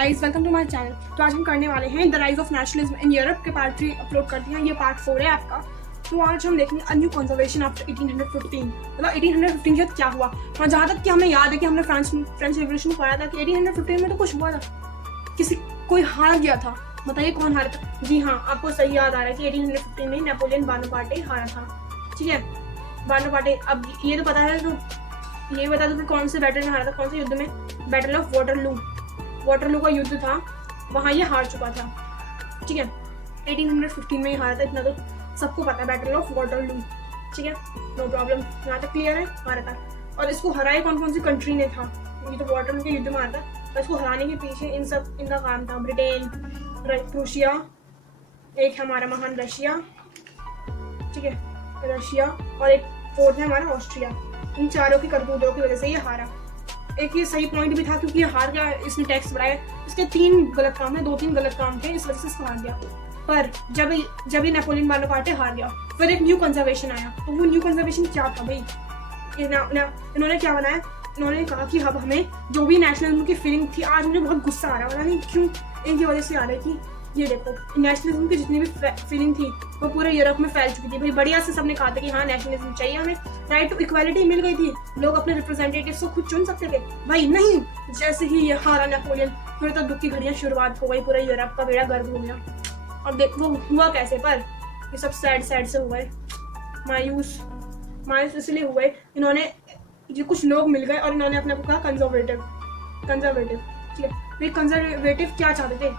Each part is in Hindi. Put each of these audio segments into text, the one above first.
Guys, welcome to my channel. तो आज हम करने वाले हैं the rise of nationalism in Europe के पार्ट 3 अपलोड कर दिया। ये पार्ट 4 है आपका। तो आज हम देखेंगे अ न्यू कंजर्वेशन आफ्टर 1815। मतलब 1815 के बाद क्या हुआ। हाँ, जहाँ तक कि हमें याद है कि हमने फ्रेंच रिवोल्यूशन में पढ़ा था कि 1815 में तो कुछ हुआ था, कोई हार गया था। बताइए कौन हारा था? जी हाँ, आपको सही याद आ रहा है कि 1815 में नेपोलियन बोनापार्टे हारा था। ठीक है, बोनापार्टे। अब ये तो पता है, तो ये बता दो कि कौन से बैटल में हारा था, कौन से युद्ध में? बैटल ऑफ वाटरलू का युद्ध था, वहां ये हार चुका था। ठीक है, 1815 में ही हारा था, इतना तो सबको पता है, बैटल ऑफ वाटरलू। ठीक है, नो प्रॉब्लम, यहाँ तक क्लियर है। हारा था, और इसको हराए कौन सी कंट्री ने था? ये तो वाटरलू के युद्ध में हारा था, और इसको हराने के पीछे इनका काम था। ब्रिटेन, प्रूशिया, एक हमारा महान रशिया, ठीक है, रशिया, और एक फोर्थ है हमारा ऑस्ट्रिया। इन चारों की करतूतों की वजह से ये हारा। एक ये सही पॉइंट भी था, क्योंकि ये हार गया, इसने टैक्स बढ़ाया। इसके 3 गलत काम है, 2-3 गलत काम थे, इस वजह से इसको हार गया। पर जब ये नेपोलियन बोनापार्टे हार गया, फिर एक न्यू कंजर्वेशन आया। तो वो न्यू कंजर्वेशन क्या था भाई? इन्होंने क्या बनाया? इन्होंने कहा कि अब हमें जो भी नेशनलिज्म की फीलिंग थी, आज मुझे बहुत गुस्सा आ रहा है, पता नहीं क्यों, इनकी वजह से आ रहा है कि ये देखो, नेशनलिज्म की जितनी भी फीलिंग थी वो पूरे यूरोप में फैल चुकी थी। भाई बढ़िया से सबने कहा था कि हाँ, नेशनलिज्म चाहिए हमें, राइट टू इक्वालिटी मिल गई थी, लोग अपने रिप्रेजेंटेटिव्स को खुद चुन सकते थे। भाई नहीं, जैसे ही ये हारा नेपोलियन, फिर तो दुख की घड़ियां शुरुआत हो गई, पूरे यूरोप का बेड़ा गर्क हो गया। अब देख वो हुआ कैसे, पर ये सब सैड से हुआ है, मायूस इसलिए हुए। इन्होंने ये कुछ लोग मिल गए और इन्होंने अपने को कहा कंजर्वेटिव। ठीक है, वे कंजर्वेटिव क्या चाहते थे?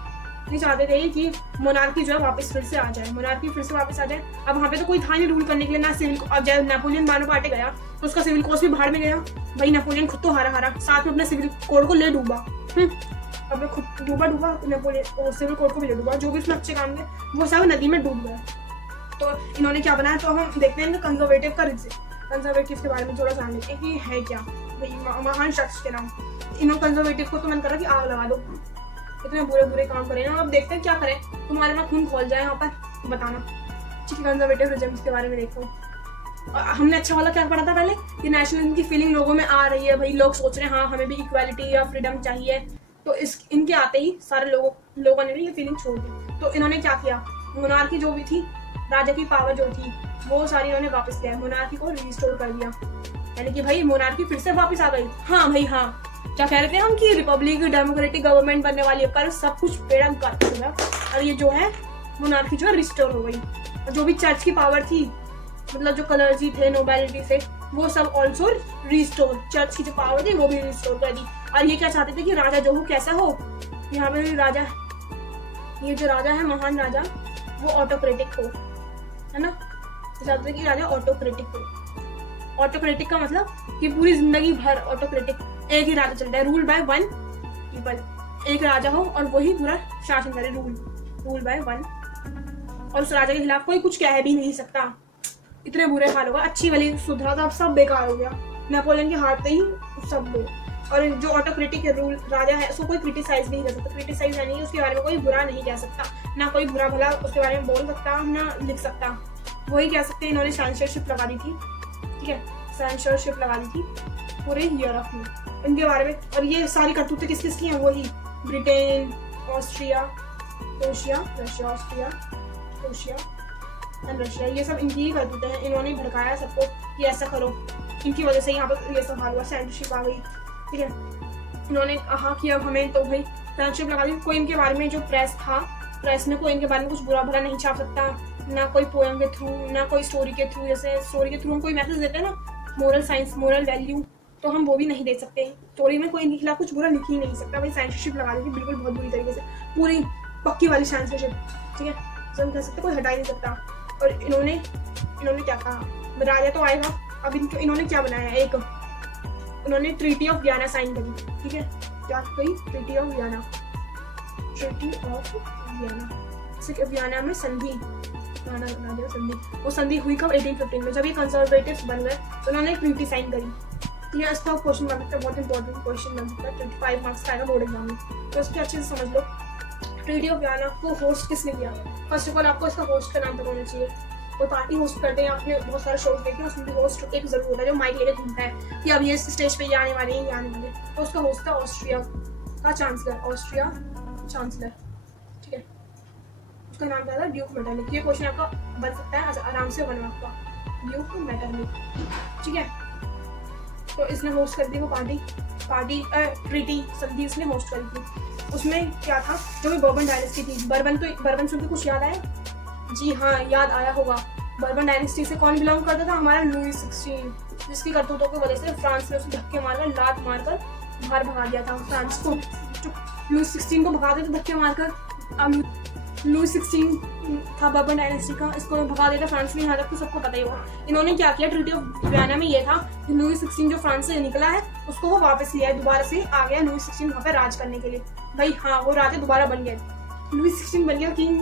ये चाहते थे कि मोनार्की जो है वापस फिर से आ जाए, अब वहाँ पे तो कोई था नहीं रूल करने के लिए, ना सिविल। अब जब नेपोलियन बोनापार्टे गया तो उसका सिविल कोड भी भाड़ में गया। भाई नेपोलियन खुद तो हारा, साथ में अपने सिविल कोड को ले डूबा। अब खुद डूबा नेपोलियन, सिविल कोड को भी ले डूबा। जो भी उसमें अच्छे काम थे वो सब नदी में डूब गए। तो इन्होंने क्या बनाया? तो हम देखते हैं कंजर्वेटिव का कंजर्वेटिव के बारे में थोड़ा जान लेते हैं कि है क्या। भाई महान शख्स के नाम, इन्होंने कंजर्वेटिव को तो मन करा कि आग लगा दो, इतने बुरे काम करें ना। अब देखते हैं क्या करें, तुम्हारे ना खून खोल जाए यहाँ पर, बताना। ठीक है, कंजर्वेटिव रिजम्स के बारे में देखो। हमने अच्छा वाला क्या पढ़ा था पहले कि नेशनलिज्म की फीलिंग लोगों में आ रही है। भाई लोग सोच रहे हैं हाँ, हमें भी इक्वालिटी या फ्रीडम चाहिए। तो इनके आते ही सारे लोगों ने भी ये फीलिंग छोड़ दी। तो इन्होंने क्या किया? मोनार्की जो भी थी, राजा की पावर जो थी, वो सारी इन्होंने वापस लिया, मोनार्की को रिस्टोर कर दिया। यानी कि भाई मोनार्की फिर से वापस आ गई। हाँ भाई हाँ, क्या कह रहे थे हम कि रिपब्लिक डेमोक्रेटिक गवर्नमेंट बनने वाली है, पर सब कुछ पेड़ा कर हुआ। और ये जो है मोनार्की जो है रिस्टोर हो गई। और जो भी चर्च की पावर थी, मतलब जो कलर्जी थे, नोबेलिटी थे, वो सब ऑल्सो रिस्टोर। चर्च की जो पावर थी वो भी रिस्टोर कर दी। और ये क्या चाहते थे कि राजा जो हो कैसा हो, यहाँ पे भी राजा, ये जो राजा है महान राजा, वो ऑटोक्रेटिक हो, है ना। चाहते थे कि राजा ऑटोक्रेटिक हो। ऑटोक्रेटिक का मतलब कि पूरी जिंदगी भर ऑटोक्रेटिक, एक ही राजा चलता है, रूल बाय वन पीपल। एक राजा हो और वही पूरा शासन करे, रूल बाय वन। और उस राजा के खिलाफ कोई कुछ कह भी नहीं सकता। इतने बुरे हाल हो गए। अच्छी वाली सुधरा था, अब सब बेकार हो गया। नेपोलियन के हारते ही सब लोग। और जो ऑटोक्रेटिक रूल राजा है, उसको कोई क्रिटिसाइज नहीं कर सकता। क्रिटिसाइज यानी कि उसके बारे में कोई बुरा नहीं कह सकता, ना कोई बुरा भला उसके बारे में बोल सकता, ना लिख सकता। वही कह सकते हैं, इन्होंने सेंसरशिप लगा दी थी। ठीक है, सेंसरशिप लगा दी थी पूरे यूरोप में इनके बारे में। और ये सारी करतूतें किसकी हैं? वही Britain, Austria, Russia and Russia, ये सब इनकी ही करतूतें हैं। इन्होंने भड़काया सबको कि ऐसा करो। इनकी वजह से यहाँ पर ये सब हाल हुआ, सेंसरशिप आ गई। ठीक है, इन्होंने कहा कि अब हमें तो भाई सेंसरशिप लगा दी। कोई इनके बारे में जो प्रेस था, प्रेस में कोई इनके बारे में कुछ बुरा भला नहीं छाप सकता, ना कोई पोएम के थ्रू, ना कोई स्टोरी के थ्रू। जैसे स्टोरी के थ्रू हम कोई मैसेज देते हैं ना, मोरल साइंस, मोरल वैल्यू, तो हम वो भी नहीं दे सकते। स्टोरी में कोई इनके खिलाफ कुछ बुरा लिख ही नहीं सकता। भाई सेंसरशिप लगा दी थी, बिल्कुल बहुत बुरी तरीके से, पूरी पक्की वाली सेंसरशिप। ठीक है, तो हम कह सकते कोई हटा ही नहीं सकता। और इन्होंने क्या कहा? राजा तो आएगा। अब इन्होंने क्या बनाया? एक उन्होंने ट्रीटी ऑफ वियना साइन करी। ठीक है, क्या कही? Treaty of Vienna. वियना में संधि, वो संधि हुई कब? 1815 में, जब ये कंजर्वेटिव्स बन गए तो उन्होंने एक ट्रीटी साइन करी। ये इसका क्वेश्चन बन सकता है, बहुत इंपॉर्टेंट क्वेश्चन बन सकता है, 25 मार्क्स का आएगा बोर्ड एग्जाम में, तो इसके अच्छे से समझ लो। ट्रीटी ऑफ वियना को होस्ट किसने किया? फर्स्ट ऑफ ऑल आपको इसका होस्ट का नाम पता होना चाहिए। कोई पार्टी होस्ट करते हैं, आपने बहुत सारे शोज देखे, उसमें भी होस्ट एक जरूर होता है जो माइक लेके घूमता है कि अब ये स्टेज पे ये आने वाले हैं, तो उसका होस्ट था ऑस्ट्रिया। का चांसलर, ऑस्ट्रिया चांसलर, ठीक है, उसका नाम क्या था, ड्यूक मेटरनिक। ये क्वेश्चन आपका बन सकता है आराम से, 1 मार्क का, ड्यूक मेटरनिक, ठीक है। तो इसने होस्ट कर दी वो पार्टी ट्रीटी संधि इसने होस्ट करी थी। उसमें क्या था, जो भी बर्बन डायनेस्टी थी, बर्बन सुन के कुछ याद आया? जी हाँ, याद आया होगा। बर्बन डायनेस्टी से कौन बिलोंग करता था? हमारा लुई 16, जिसकी करतूतों की वजह से फ्रांस ने उसे धक्के मारकर, लात मारकर बाहर भगा दिया था फ्रांस को। लुई 16 को भगा देते धक्के मारकर। लुई 16 था बर्बन डायनेस्टी का, इसको भगा देता फ्रांस में, यहाँ तक तो सबको पता ही होगा। इन्होंने क्या किया, ट्रीटी ऑफ वियना में ये था कि लुई 16 जो फ्रांस से निकला है उसको वो वापस लिया है, दोबारा से आ गया लुई 16 वहाँ पे राज करने के लिए। भाई हाँ, वो राजा दोबारा बन गए, लुई 16 बन गया किंग,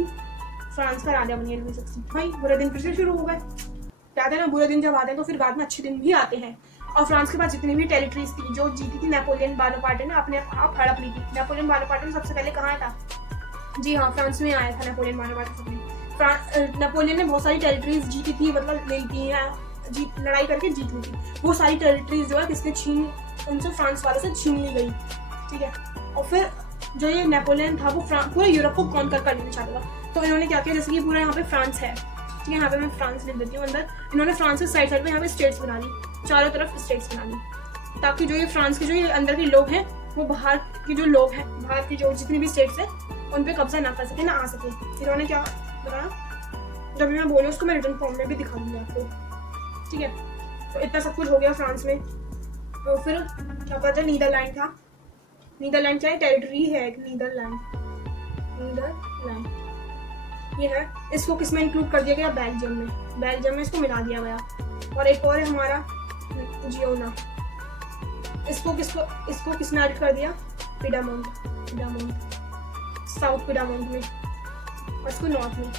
फ्रांस का राजा बन गया लुई 16। भाई बुरे दिन फिर से शुरू हो गए। कहते हैं ना, बुरे दिन जब आते हैं तो फिर बाद में अच्छे दिन भी आते हैं। और फ्रांस के पास जितनी भी टेरिटरीज थी जो जीती थी नेपोलियन बोनापार्ट ने अपने आप हड़प ली थी। नेपोलियन बोनापार्ट ने सबसे पहले कहाँ था? जी हाँ, फ्रांस में आया था नेपोलियन बोनापार्ट। नेपोलियन ने बहुत सारी टेरिटरीज जीती थी, मतलब ले थी, लड़ाई करके जीत ली थी। वो सारी टेरिटरीज जो है किसने उनसे फ्रांस वालों से छीन ली गई, ठीक है। और फिर जो ये नेपोलियन था वो पूरे यूरोप को कॉन्कर कर लेना चाहता था। तो इन्होंने क्या किया, जैसे कि पूरा यहाँ पे फ्रांस है, ठीक है, यहाँ पे मैं फ्रांस लिख देती हूँ अंदर। इन्होंने फ्रांस के साइड पे यहाँ पे स्टेट्स बना ली, चारों तरफ स्टेट्स बना ली, ताकि जो ये फ्रांस के जो ये अंदर के लोग हैं वो बाहर के जो लोग हैं, बाहर की जो जितनी भी स्टेट्स हैं उन पे कब्जा ना कर सके, ना आ सके। इन्होंने क्या बताया, जब मैं बोलूँ उसको मैं रिटर्न फॉर्म में भी दिखा दूंगी आपको, ठीक है। तो इतना सब कुछ हो गया फ्रांस में। तो फिर क्या पता, नीदरलैंड था। नीदरलैंड क्या है, टेरिटरी है एक, नीदरलैंड ये है। इसको किस में इंक्लूड कर दिया गया? बेल्जियम में इसको मिला दिया गया। और एक और है हमारा जियोना, इसको किसने ऐड कर दिया? पिडामोंट, साउथ पिडामोंट में, और इसको नॉर्थ में।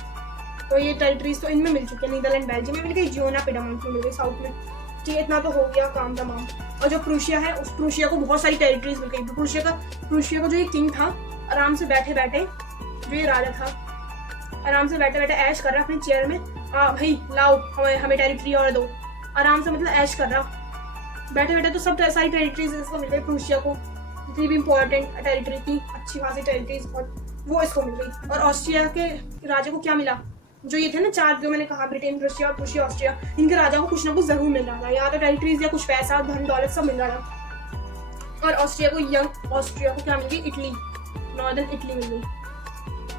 तो ये टेरिटरीज तो इनमें मिल चुकी है, नीदरलैंड बेल्जियम में मिल गई, जियोना पिडामोंट में मिल गई साउथ में, ठीक है। इतना तो हो गया काम तमाम। और जो प्रूशिया है, उस प्रूशिया को बहुत सारी टेरिटरीज मिल गई। प्रूशिया का जो ये किंग था, आराम से बैठे बैठे, जो ये राजा था, आराम से बैठे बैठे ऐश कर रहा अपने चेयर में, भाई लाओ हमें टेरिटरी और दो, आराम से, मतलब ऐश कर रहा बैठे बैठे। तो सब सारी टेरिटरीज इसको मिल गई प्रूशिया को, जितनी भी इंपॉर्टेंट टेरिटरी थी, अच्छी खासी टेरिटरीज, वो इसको मिल गई। और ऑस्ट्रिया के राजा को क्या मिला? जो ये थे ना चार, जो मैंने कहा, ब्रिटेन, रशिया, प्रूशिया, ऑस्ट्रिया, इनके राजा को कुछ ना कुछ जरूर मिल रहा था, या तो टेरिटरीज या कुछ पैसा, धन दौलत सब मिल रहा था। और ऑस्ट्रिया को क्या मिल गई? इटली, नॉर्दर्न इटली मिल गई।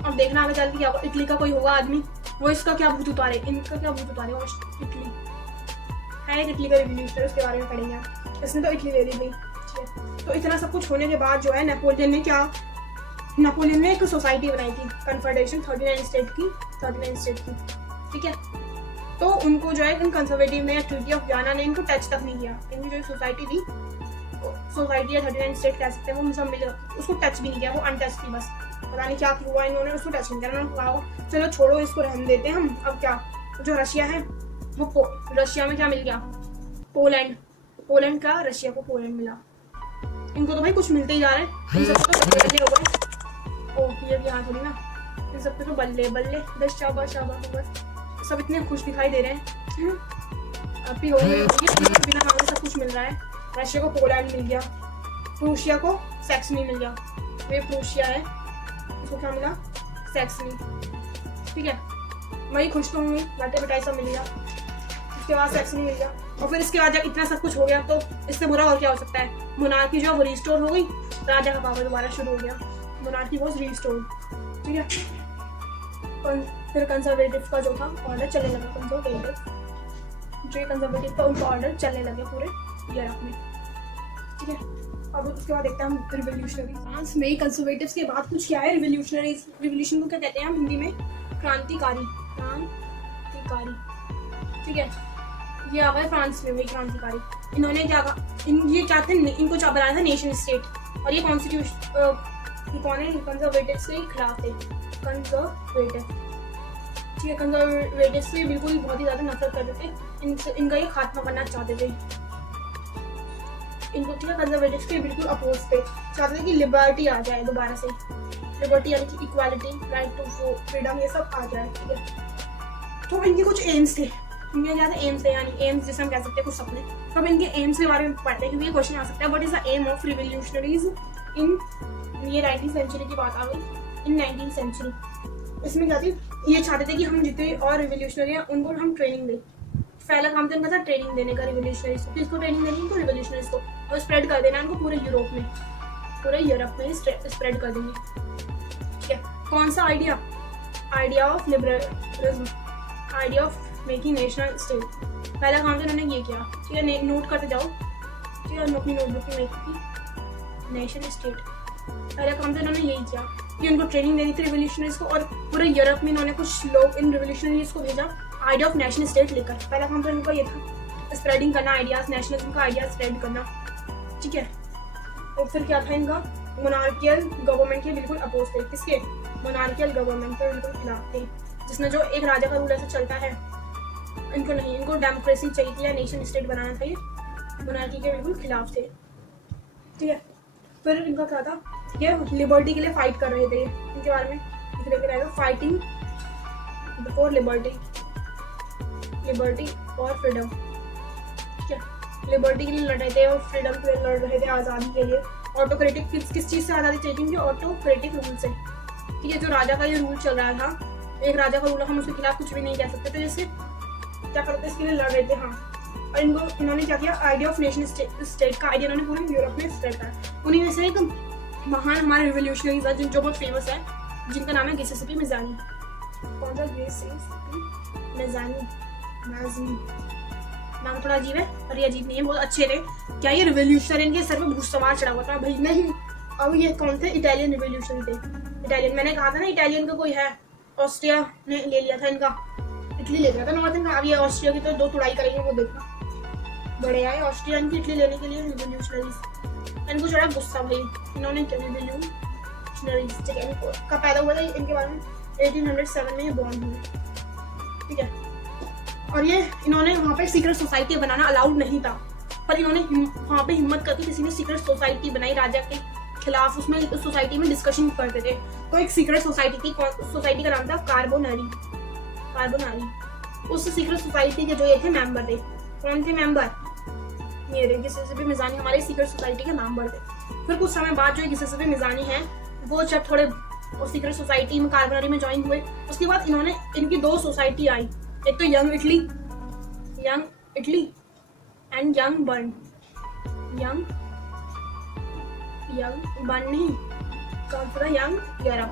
अब देखना आगे चल के क्या होगा। इटली का कोई होगा आदमी, वो इसका क्या भूत उतारे, इनका क्या भूत उतारे। इटली है एक इटली का रिवॉल्यूशन, उसके बारे में पढ़ेंगे आप। इसने तो इटली ले ली गई, ठीक है। तो इतना सब कुछ होने के बाद जो है नेपोलियन ने एक सोसाइटी बनाई थी, कन्फेडरेशन 39 स्टेट की, ठीक है। तो उनको जो है इन कंजर्वेटिव ने, ट्रीटी ऑफ वियना ने इनको टच तक नहीं किया। इनकी जो सोसाइटी थी, सोसाइटी या 39 स्टेट कह सकते हैं, वो सब मिल उसको टच भी नहीं किया, वो अनटच थी बस। पता नहीं क्या हुआ, इन्होंने उसको टच नहीं किया। उन्होंने कहा चलो छोड़ो इसको, रहने देते हैं हम। अब क्या, जो रशिया है वो रशिया में क्या मिल गया? पोलैंड का रशिया को पोलैंड मिला। इनको तो भाई कुछ मिलते ही जा रहे हैं, इन सबको तो बल्ले हो गए। ये यहाँ थोड़ी ना, इन सबको तो बल्ले बस शाबाश, सब इतने खुश दिखाई दे रहे हैं। अभी हो बिना मांगे सब कुछ मिल रहा है। रशिया को पोलैंड मिल गया, प्रूशिया को सैक्सनी मिल गया। ये प्रूशिया है, उसको क्या मिला? सैक्सनी, ठीक है। वही खुश तो होंगे, बैठे बैठाई सब मिल गया। इसके बाद सैक्सनी मिल गया। और फिर इसके बाद जब इतना सब कुछ हो गया तो इससे बुरा और क्या हो सकता है? मोनार्की जो वो रिस्टोर हो गई, राजा का पावर दोबारा शुरू हो गया। मोनार्की वाज रिस्टोर्ड, ठीक है। फिर कंजर्वेटिव का जो था ऑर्डर चलने लगा, कंजर्वेटिव का उनका ऑर्डर चलने लगे पूरे यूरोप में, ठीक है। अब उसके बाद देखते हैं हम रिवोल्यूशनरी। फ्रांस में कंजर्वेटिव्स के बाद कुछ क्या है? रिवोल्यूशनरीज। रिवोल्यूशन को क्या कहते हैं हम हिंदी में? क्रांतिकारी, ठीक है। ये आ गए फ्रांस में वही क्रांतिकारी। इन्होंने क्या कहा, ये क्या थे, इनको क्या बनाया था? Nation state. और ये कॉन्स्टिट्यूशन कौन है? कंजर्वेटिव के खिलाफ थे, कंजर्वेटिव, ठीक है। कंजर्वेटिव से बिल्कुल बहुत ही ज्यादा नफरत करते थे, इनका ये खात्मा करना चाहते थे इनको, ठीक है। कंजर्वेटिव के बिल्कुल अपोज थे, चाहते थे कि लिबर्टी आ जाए दोबारा से, लिबर्टी यानी कि इक्वालिटी, राइट टू फ्रीडम, ये सब आ जाए, ठीक है। तो इनके कुछ एम्स थे, इनके क्या थे? एम्स थे, यानी एम्स जैसे हम कह सकते हैं कुछ सपने। तो अब इनके एम्स के बारे में पढ़ते हैं, क्योंकि ये क्वेश्चन आ सकता है। What is the aim of revolutionaries in ये 19th सेंचुरी की बात आ गई। इन 19th सेंचुरी इसमें क्या थी, ये चाहते थे कि हम जितने और रिवोल्यूशनरी हैं उनको हम ट्रेनिंग दें। पहला काम तो इनका था ट्रेनिंग देने का रिवोल्यूशनरीज को। किसको ट्रेनिंग देनी? इनको रिवोल्यूशनरीज को, और स्प्रेड कर देना इनको पूरे यूरोप में, पूरे यूरोप में स्प्रेड कर देंगे। ठीक है, कौन सा idea? Idea of liberalism, idea of making national state. पहला काम तो इन्होंने ये किया। ठीक है, नोट करते जाओ। ठीक है, अपनी नोटबुक में मेकिंग नेशन स्टेट। पहला काम तो इन्होंने यही किया कि उनको ट्रेनिंग देनी थी रिवोल्यूशनरीज को, और पूरे यूरोप में इन्होंने कुछ लोग इन रिवोल्यूशनरीज को भेजा आइडिया ऑफ नेशनल स्टेट लेकर। पहला काम तो इनका ये था, स्प्रेडिंग करना आइडियाज, नेशनलिज्म का आइडिया स्प्रेड करना। ठीक है, और फिर क्या था इनका? मोनार्कियल गवर्नमेंट के बिल्कुल अपोज थे। किसके? मोनार्कियल गवर्नमेंट के बिल्कुल खिलाफ थे, जिसमें जो एक राजा का रूल ऐसा चलता है। इनको नहीं, इनको डेमोक्रेसी चाहिए थी या नेशन स्टेट बनाना था। ये मोनार्की के बिल्कुल खिलाफ थे। ठीक है, फिर इनका क्या था? ये लिबर्टी के लिए फाइट कर रहे थे। इनके बारे में लिख के रहेगा, फाइटिंग फॉर लिबर्टी, लिबर्टी और फ्रीडम। ठीक है, लिबर्टी के लिए लड़ रहे थे और फ्रीडम के लिए लड़ रहे थे, आज़ादी के लिए। ऑटोक्रेटिक किस चीज़ से आज़ादी चाहिए थी? ऑटोक्रेटिक रूल से। ठीक है, जो राजा का ये रूल चल रहा था, एक राजा का रूल, हम उसके खिलाफ कुछ भी नहीं कह सकते थे। जैसे क्या करते, इसके लिए लड़ रहे थे। हाँ, और इन्होंने क्या किया? आइडिया ऑफ नेशन स्टेट का आइडिया इन्होंने पूरे यूरोप में स्प्रेड करा। उन्हीं में से एक महान हमारे रिवोल्यूशनरीज है जो बहुत फेमस है, जिनका नाम है गिसेसिपी मिज़ानी। कौन सा? गिसेसिपी मिज़ानी। नाम थोड़ा अजीब है, पर ये अजीब नहीं है, बहुत अच्छे थे। क्या ये रिवोल्यूशनरी इनके सर पे भूसवार चढ़ा हुआ था? भाई नहीं। अब ये कौन थे? इटालियन रिवोल्यूशन थे। इटालियन, मैंने कहा था ना इटालियन का कोई है, ऑस्ट्रिया ने ले लिया था इनका, इटली ले लिया था नॉर्थ इनका। अब ये ऑस्ट्रिया की तो दो तुड़ाई करेंगे, वो देखना। बड़े आए ऑस्ट्रिया इनकी इटली लेने के लिए रिवोल्यूशनरीज। इनको चढ़ा गुस्सा भाई, इन्होंने क्या रिवोल्यूशनरीज। ठीक है, इनको कब पैदा हुआ था इनके बारे में? 1807 में ये बॉर्न हुए। ठीक है, और ये इन्होंने वहाँ पे सीक्रेट सोसाइटी बनाना अलाउड नहीं था, पर इन्होंने वहाँ पे हिम्मत करके किसी ने सीक्रेट सोसाइटी बनाई राजा के खिलाफ। उसमें उस सोसाइटी में डिस्कशन करते थे। तो एक सीक्रेट सोसाइटी थी, उस सोसाइटी का नाम था कार्बोनरी। कार्बोनरी। उस सीक्रेट सोसाइटी के जो ये थे मेंबर थे। कौन थे मेंबर? ये रे गिसेसिपी मिज़ानी हमारे सीक्रेट सोसाइटी के मेंबर थे। फिर कुछ समय बाद जो गिसेसिपी मिज़ानी है, वो जब थोड़े सीक्रेट सोसाइटी में कार्बोनरी में ज्वाइन हुए, उसके बाद इन्होंने इनकी दो सोसाइटी आई। एक तो young Italy and young burn. Young burn नहीं, कौन सा? Young Europe.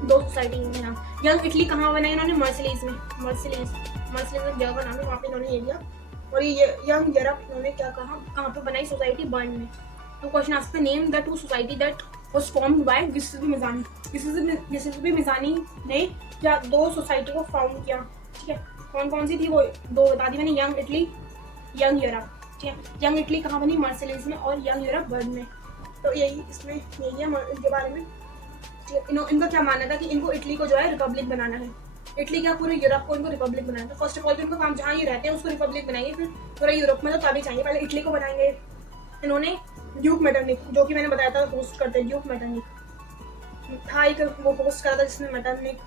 दो सोसाइटी में यहाँ। यंग इटली कहाँ बनाई इन्होंने? मर्सिलीज में। मर्सिलीज एक जगह का नाम है, वहाँ पे इन्होंने ये लिया। और ये यंग यूरोप इन्होंने क्या कहा, कहाँ पे बनाई? सोसाइटी बर्न में। तो क्वेश्चन आ सकता है, name the two society that was formed by Giuseppe Mazzini. Giuseppe Mazzini ने क्या दो सोसाइटी को फॉर्म किया। ठीक है, कौन कौन सी थी वो दो बता दी मैंने, यंग इटली, यंग यूरोप। ठीक है, यंग इटली कहाँ बनी? मार्सिलीज में, और यंग यूरोप बर्न में। तो यही इसमें यही है इनके बारे में। इनका क्या मानना था कि इनको इटली को जो है रिपब्लिक बनाना है। इटली क्या, पूरे यूरोप को इनको रिपब्लिक बनाना है। फर्स्ट ऑफ ऑल तो इनका काम जहाँ ये रहते हैं उसको रिपब्लिक बनाएंगे, फिर पूरे यूरोप में तो तभी चाहिए, पहले इटली को बनाएंगे। इन्होंने ड्यूक मेटरनिक, जो कि मैंने बताया था होस्ट करते हैं, ड्यूक मेटरनिक था एक, वो होस्ट करा था जिसने मेटरनिक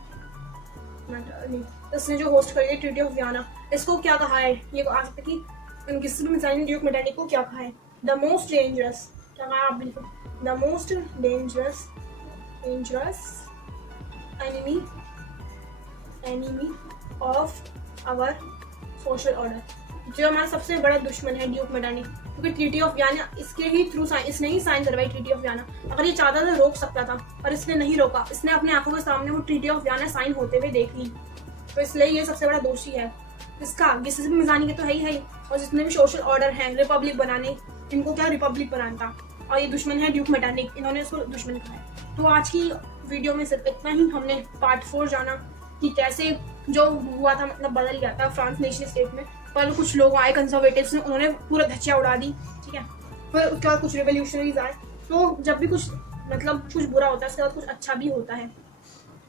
इसने जो होस्ट करी थी ट्रीटी ऑफ वियना। इसको क्या कहा है? ये आ सकता है कि गिसेसिपी मिज़ानी ने ड्यूक मेटरनिक को क्या कहा है? The most dangerous. क्या कहा आप? बिल्कुल, the most dangerous enemy of our social order। जो हमारा सबसे बड़ा दुश्मन है ड्यूक मेटरनिक, क्योंकि ट्रीटी ऑफ वियना इसके ही थ्रू इसने ही साइन करवाई ट्रीटी ऑफ वियना। अगर ये चाहता था रोक सकता था, पर इसने नहीं रोका। इसने अपने आंखों के सामने वो ट्रीटी ऑफ वियना साइन होते हुए देख ली, तो इसलिए ये सबसे बड़ा दोषी है। इसका गिसेसिपी मिज़ानी के तो है ही, और जितने भी सोशल ऑर्डर हैं रिपब्लिक बनाने, इनको क्या रिपब्लिक बनाना था। और ये दुश्मन है ड्यूक मेटरनिक, इन्होंने इसको दुश्मन कहा है। तो आज की वीडियो में सिर्फ इतना ही। हमने पार्ट 4 जाना कि कैसे जो हुआ था, मतलब बदल गया था फ्रांस नेशन स्टेट में, पर कुछ लोग आए कंजर्वेटिव्स ने, उन्होंने पूरा धच्चियाँ उड़ा दी। ठीक है, फिर उसके बाद कुछ रिवोल्यूशनरीज आए। तो जब भी कुछ मतलब कुछ बुरा होता है, उसके बाद कुछ अच्छा भी होता है।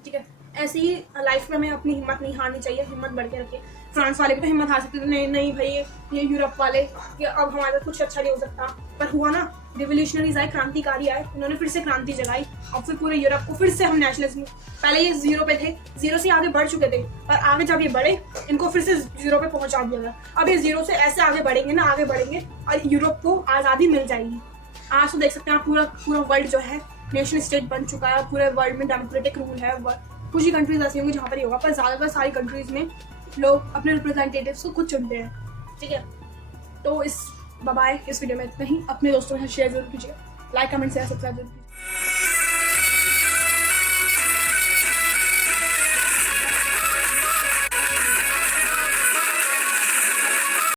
ठीक है, ऐसे ही लाइफ में हमें अपनी हिम्मत नहीं हारनी चाहिए, हिम्मत बढ़ के रखिए। फ्रांस वाले भी तो हिम्मत हार सकते थे, नहीं भाई ये यूरोप वाले कि अब हमारे साथ कुछ अच्छा नहीं हो सकता, पर हुआ ना। रिवोल्यूशनरीज आए, क्रांतिकारी आए, उन्होंने फिर से क्रांति जगाई, और फिर पूरे यूरोप को फिर से हम नेशनलिज्म, पहले ये 0 पे थे, 0 से आगे बढ़ चुके थे, पर आगे जब ये बढ़े, इनको फिर से 0 पे पहुंचा दिया गया। अब ये 0 से ऐसे आगे बढ़ेंगे ना, आगे बढ़ेंगे, और यूरोप को आज़ादी मिल जाएगी। आज तो देख सकते हैं आप पूरा वर्ल्ड जो है नेशन स्टेट बन चुका है, पूरे वर्ल्ड में डेमोक्रेटिक रूल है। कुछ ही कंट्रीज ऐसी होंगी जहाँ पर ही होगा, पर ज़्यादातर सारी कंट्रीज में लोग अपने रिप्रेजेंटेटिव्स को खुद चुनते हैं, ठीक है। तो बाय इस वीडियो में इतना ही। अपने दोस्तों के साथ शेयर जरूर कीजिए, लाइक कमेंट शेयर सब्सक्राइब जरूर कीजिए।